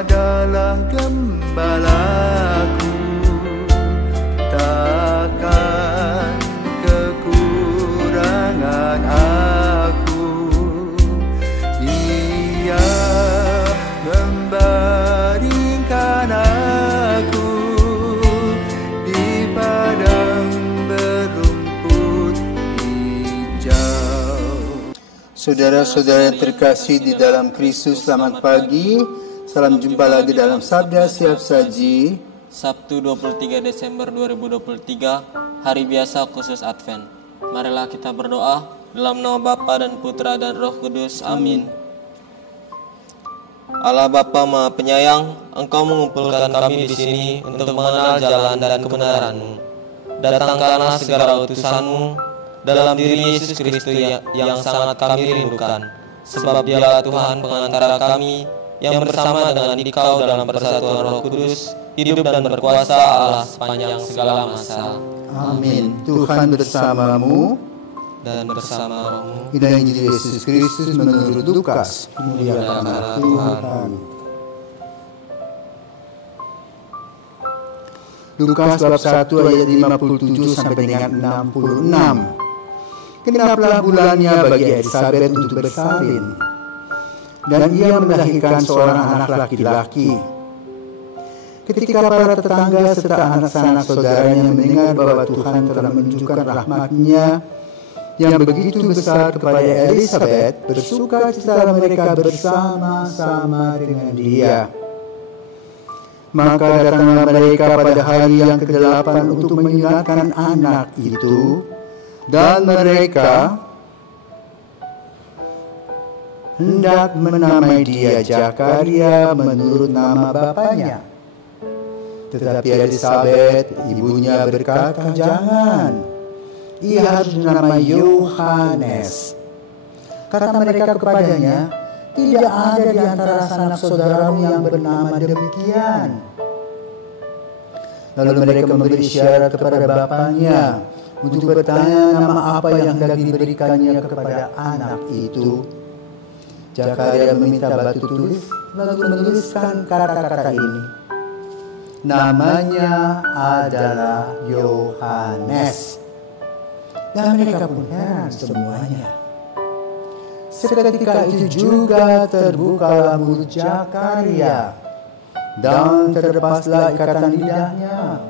adalah gembalaku, takkan kekurangan aku. Ia membaringkan aku di padang berumput hijau. Saudara-saudara yang terkasih di dalam Kristus, selamat pagi. Salam jumpa lagi dalam Sabda Siap Saji. Sabtu 23 Desember 2023, hari biasa khusus Advent. Marilah kita berdoa dalam nama Bapa dan Putra dan Roh Kudus. Amin. Allah Bapa Maha Penyayang, Engkau mengumpulkan kami di sini untuk mengenal jalan dan kebenaran-Mu. Datangkanlah segala utusan-Mu dalam diri Yesus Kristus yang sangat kami rindukan, sebab Dialah Tuhan pengantara kami yang bersama dengan Dikau dalam persatuan Roh Kudus, hidup dan berkuasa Allah sepanjang segala masa. Amin. Tuhan bersamamu Dan bersama rohmu. Inilah Injil Yesus Kristus menurut Lukas. Muliakanlah Tuhan. Lukas bab 1 ayat 57 sampai dengan 66. Genaplah bulannya bagi Elisabet untuk bersalin, dan ia melahirkan seorang anak laki-laki. Ketika para tetangga serta anak-anak saudaranya mendengar bahwa Tuhan telah menunjukkan rahmat-Nya yang begitu besar kepada Elisabet, bersukacitalah mereka bersama-sama dengan dia. Maka datanglah mereka pada hari yang ke-8 untuk menyunatkan anak itu, dan mereka hendak menamai dia Zakaria menurut nama bapaknya. Tetapi Elisabet, ibunya, berkata, "Jangan, ia harus dinamai Yohanes." Kata mereka kepadanya, "Tidak ada di antara sanak saudaramu yang bernama demikian." Lalu mereka memberi isyarat kepada bapaknya untuk bertanya nama apa yang hendak diberikannya kepada anak itu. Zakaria meminta batu tulis, lalu menuliskan kata-kata ini, "Namanya adalah Yohanes." Dan mereka pun heran semuanya. Seketika itu juga terbukalah mulut Zakaria, dan terlepaslah ikatan lidahnya.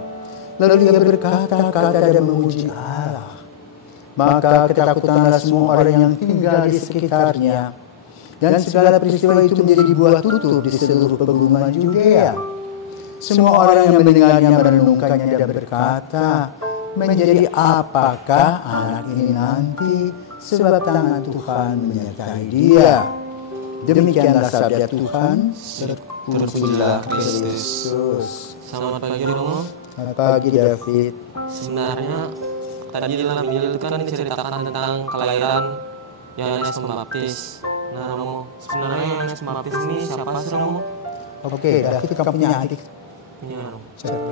Lalu ia berkata-kata dan memuji Allah. Maka ketakutanlah semua orang yang tinggal di sekitarnya, dan segala peristiwa itu menjadi buah tutur di seluruh pegunungan Yudea. Semua orang yang mendengarnya merenungkannya dan berkata, "Menjadi apakah anak ini nanti, sebab tangan Tuhan menyertai dia." Demikianlah sabda Tuhan. Terpujilah Kristus. Selamat pagi Romo. Selamat pagi David. Sebenarnya tadi dalam Injil itu kan diceritakan tentang kelahiran Yohanes Pembaptis. Nah Romo, sebenarnya Yohanes Pembaptis ini siapa sih Romo? Oke, David, kamu punya adik? Punya Romo. Siapa?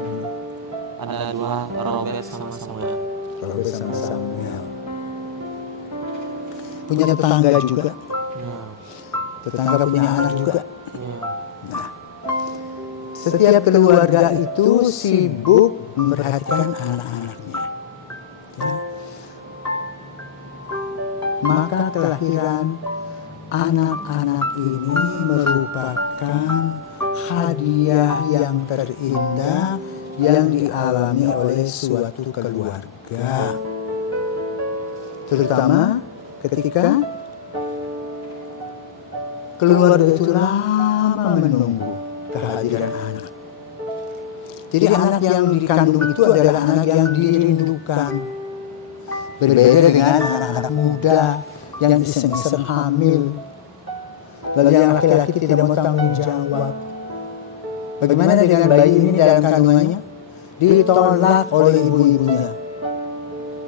Ada dua, Robert sama Samuel. Robert sama Samuel. Punya tetangga juga? Ya. Tetangga punya anak juga? Ya. Setiap keluarga itu sibuk memperhatikan anak-anaknya. Ya. Maka kelahiran anak-anak ini merupakan hadiah yang terindah yang dialami oleh suatu keluarga. Terutama ketika keluarga itu lama menunggu kehadiran anak. Jadi anak yang dikandung itu adalah anak yang dirindukan. Berbeda dengan anak-anak muda yang iseng-iseng hamil. Lalu yang laki-laki tidak mau tanggung jawab. Bagaimana dengan bayi ini dalam kandungannya? Ditolak oleh ibu-ibunya.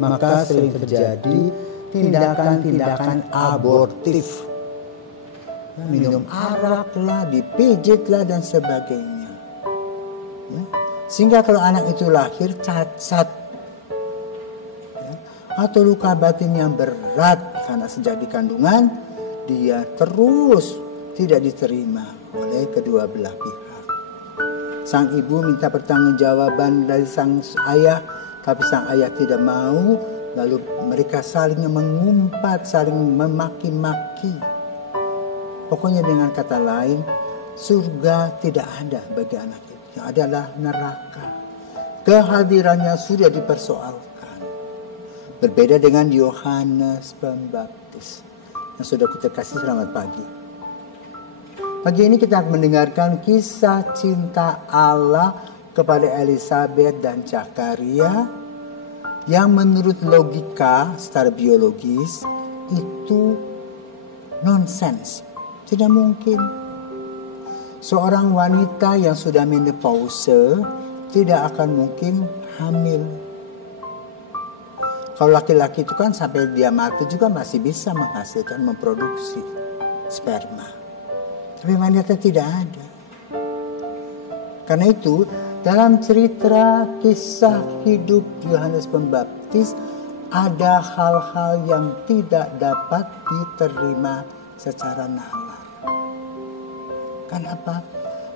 Maka sering terjadi tindakan-tindakan abortif. Minum arak lah, dipijit lah, dan sebagainya. Ya. Sehingga kalau anak itu lahir cacat, ya, atau luka batin yang berat karena sejak di kandungan, dia terus tidak diterima oleh kedua belah pihak. Sang ibu minta pertanggungjawaban dari sang ayah, tapi sang ayah tidak mau. Lalu mereka saling mengumpat, saling memaki-maki. Pokoknya dengan kata lain, surga tidak ada bagi anak itu. Yang adalah neraka. Kehadirannya sudah dipersoalkan. Berbeda dengan Yohanes Pembaptis. Yang sudah kita kasih, selamat pagi. Pagi ini kita akan mendengarkan kisah cinta Allah kepada Elisabet dan Zakaria yang menurut logika secara biologis itu nonsens. Tidak mungkin. Seorang wanita yang sudah menopause tidak akan mungkin hamil. Kalau laki-laki itu kan sampai dia mati juga masih bisa menghasilkan, memproduksi sperma. Tapi wanita tidak ada. Karena itu dalam cerita kisah hidup Yohanes Pembaptis ada hal-hal yang tidak dapat diterima secara nalar. Kenapa?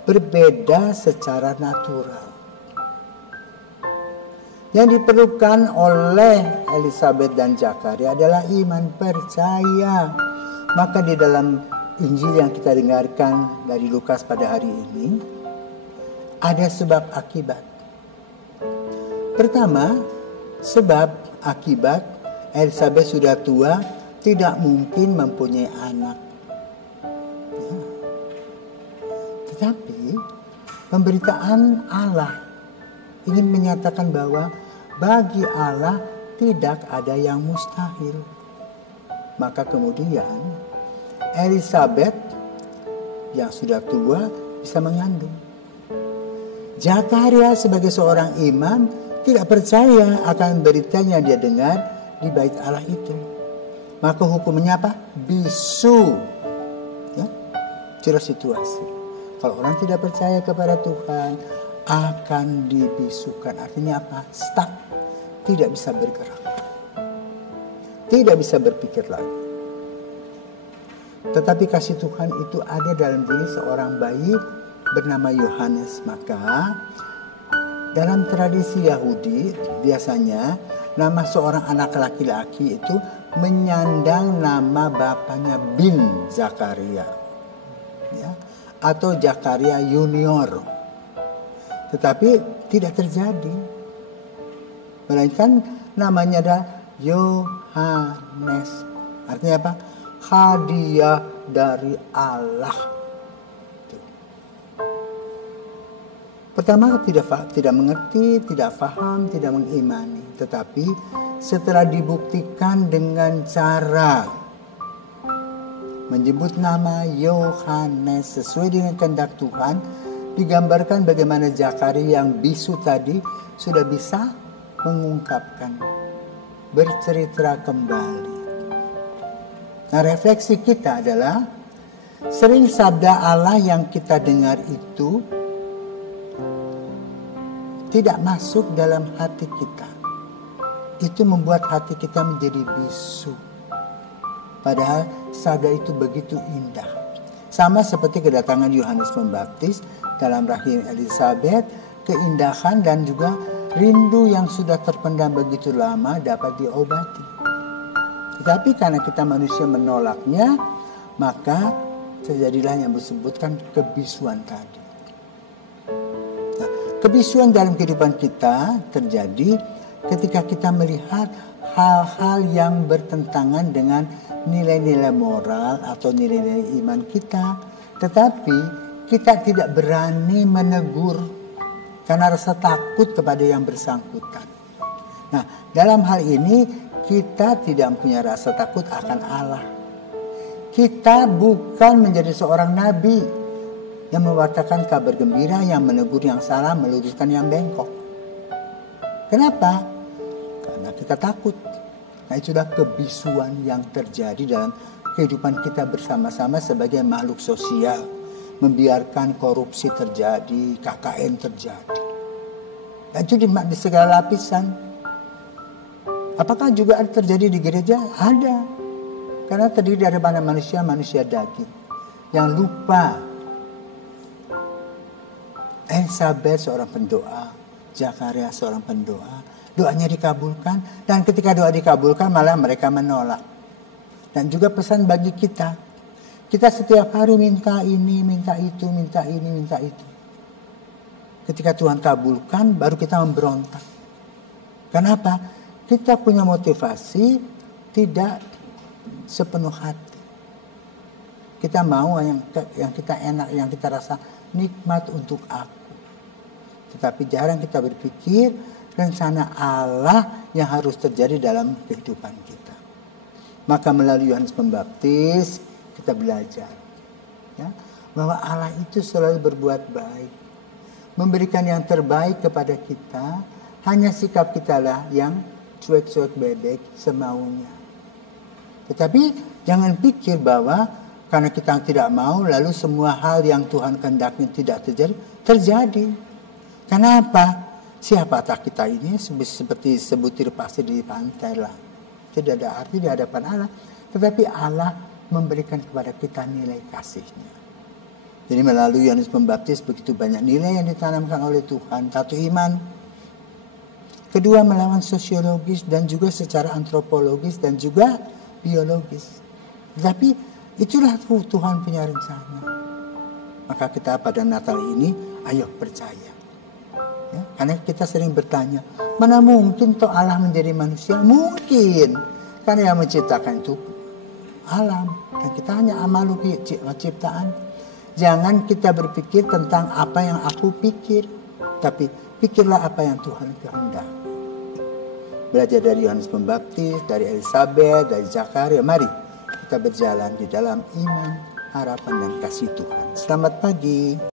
Berbeda secara natural. Yang diperlukan oleh Elisabet dan Zakaria adalah iman percaya. Maka di dalam Injil yang kita dengarkan dari Lukas pada hari ini, ada sebab akibat. Pertama, sebab akibat Elisabet sudah tua, tidak mungkin mempunyai anak. Ya. Tetapi pemberitaan Allah ingin menyatakan bahwa bagi Allah tidak ada yang mustahil. Maka kemudian Elisabet yang sudah tua bisa mengandung. Zakaria sebagai seorang imam tidak percaya akan berita yang dia dengar di bait Allah itu. Maka hukumnya apa? Bisu. Ya? Curah situasi. Kalau orang tidak percaya kepada Tuhan akan dibisukan. Artinya apa? Stuck. Tidak bisa bergerak. Tidak bisa berpikir lagi. Tetapi kasih Tuhan itu ada dalam diri seorang bayi bernama Yohanes. Maka dalam tradisi Yahudi biasanya nama seorang anak laki-laki itu menyandang nama bapaknya bin Zakaria, ya, atau Zakaria Junior. Tetapi tidak terjadi, melainkan namanya adalah Yohanes. Artinya apa? Hadiah dari Allah. Pertama tidak mengerti, tidak paham, tidak mengimani. Tetapi setelah dibuktikan dengan cara menyebut nama Yohanes sesuai dengan kehendak Tuhan, digambarkan bagaimana Zakaria yang bisu tadi sudah bisa mengungkapkan, bercerita kembali. Nah, refleksi kita adalah sering sabda Allah yang kita dengar itu tidak masuk dalam hati kita. Itu membuat hati kita menjadi bisu. Padahal sabda itu begitu indah. Sama seperti kedatangan Yohanes Pembaptis dalam rahim Elisabet, keindahan dan juga rindu yang sudah terpendam begitu lama dapat diobati. Tetapi karena kita manusia menolaknya, maka terjadilah yang disebutkan kebisuan tadi. Nah, kebisuan dalam kehidupan kita terjadi ketika kita melihat hal-hal yang bertentangan dengan nilai-nilai moral atau nilai-nilai iman kita. Tetapi kita tidak berani menegur karena rasa takut kepada yang bersangkutan. Nah, dalam hal ini kita tidak mempunyai rasa takut akan Allah. Kita bukan menjadi seorang nabi yang mewartakan kabar gembira, yang menegur yang salah, meluruskan yang bengkok. Kenapa? Karena kita takut. Nah, itu adalah kebisuan yang terjadi dalam kehidupan kita bersama-sama sebagai makhluk sosial. Membiarkan korupsi terjadi, KKN terjadi. Dan itu di segala lapisan. Apakah juga terjadi di gereja? Ada. Karena terdiri dari manusia daging. yang lupa. Elizabeth seorang pendoa, Zakaria seorang pendoa, doanya dikabulkan, dan ketika doa dikabulkan malah mereka menolak. Dan juga pesan bagi kita, kita setiap hari minta ini, minta itu, minta ini, minta itu. Ketika Tuhan kabulkan, baru kita memberontak. Kenapa? Kita punya motivasi tidak sepenuh hati. Kita mau yang kita enak, yang kita rasa nikmat untuk aku. Tetapi jarang kita berpikir rencana Allah yang harus terjadi dalam kehidupan kita. Maka melalui Yohanes Pembaptis kita belajar ya, bahwa Allah itu selalu berbuat baik, memberikan yang terbaik kepada kita. Hanya sikap kita lah yang cuek-cuek bebek semaunya. Tetapi jangan pikir bahwa karena kita tidak mau, lalu semua hal yang Tuhan kehendaki tidak terjadi. Kenapa? Siapa tak kita ini seperti sebutir pasir di pantai lah. Tidak ada arti di hadapan Allah. Tetapi Allah memberikan kepada kita nilai kasih-Nya. Jadi melalui Yohanes Pembaptis begitu banyak nilai yang ditanamkan oleh Tuhan. Satu, iman. Kedua, melawan sosiologis dan juga secara antropologis dan juga biologis. Tetapi itulah Tuhan punya rencana. Maka kita pada Natal ini ayo percaya. Ya, karena kita sering bertanya, mana mungkin toh Allah menjadi manusia? Mungkin. Karena yang menciptakan itu alam. Dan kita hanya makhluk ciptaan. Jangan kita berpikir tentang apa yang aku pikir. Tapi pikirlah apa yang Tuhan kehendaki. Belajar dari Yohanes Pembaptis, dari Elizabeth, dari Zakaria. Mari kita berjalan di dalam iman, harapan, dan kasih Tuhan. Selamat pagi.